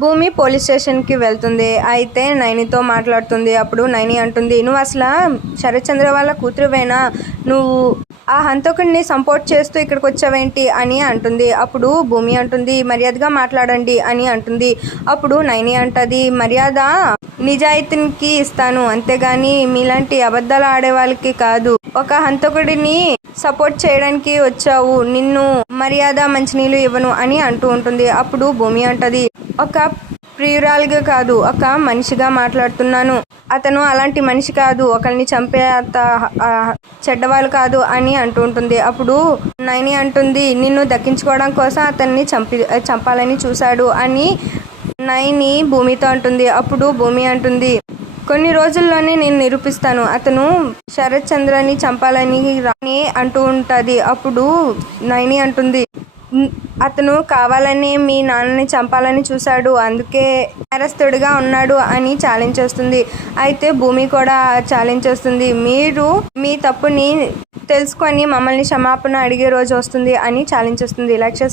భూమి పోలీస్ స్టేషన్కి వెళ్తుంది. అయితే నైనితో మాట్లాడుతుంది. అప్పుడు నైని అంటుంది, నువ్వు అసలు శరత్ చంద్ర వాళ్ళ కూతురువేనా? నువ్వు ఆ హంతకుడిని సపోర్ట్ చేస్తూ ఇక్కడికి వచ్చావేంటి అని అంటుంది. అప్పుడు భూమి అంటుంది, మర్యాదగా మాట్లాడండి అని అంటుంది. అప్పుడు నైని అంటది, మర్యాద నిజాయితీకి ఇస్తాను, అంతేగాని మీలాంటి అబద్ధాలు ఆడే వాళ్ళకి కాదు. ఒక హంతకుడిని సపోర్ట్ చేయడానికి వచ్చావు, నిన్ను మర్యాద మంచినీళ్ళు ఇవ్వను అని అంటూ ఉంటుంది. అప్పుడు భూమి అంటది, ఒక ప్రియురాలిగా కాదు, ఒక మనిషిగా మాట్లాడుతున్నాను. అతను అలాంటి మనిషి కాదు, ఒకరిని చంపే చెడ్డవాళ్ళు కాదు అని అంటూ ఉంటుంది. అప్పుడు నైని అంటుంది, నిన్ను దక్కించుకోవడం కోసం అతన్ని చంపాలని చూశాడు అని నైని భూమితో అంటుంది. అప్పుడు భూమి అంటుంది, కొన్ని రోజుల్లోనే నేను నిరూపిస్తాను, అతను శరత్ చంద్రని చంపాలని రాని అంటూ ఉంటుంది. అప్పుడు నైని అంటుంది, అతను కావాలని మీ నాన్నని చంపాలని చూశాడు, అందుకే నేరస్తుడిగా ఉన్నాడు అని ఛాలెంజ్ చేస్తుంది. అయితే భూమి కూడా ఛాలెంజ్ చేస్తుంది, మీరు మీ తప్పుని తెలుసుకొని మమ్మల్ని క్షమాపణ అడిగే రోజు వస్తుంది అని ఛాలెంజ్ చేస్తుంది. లైక్ చేసి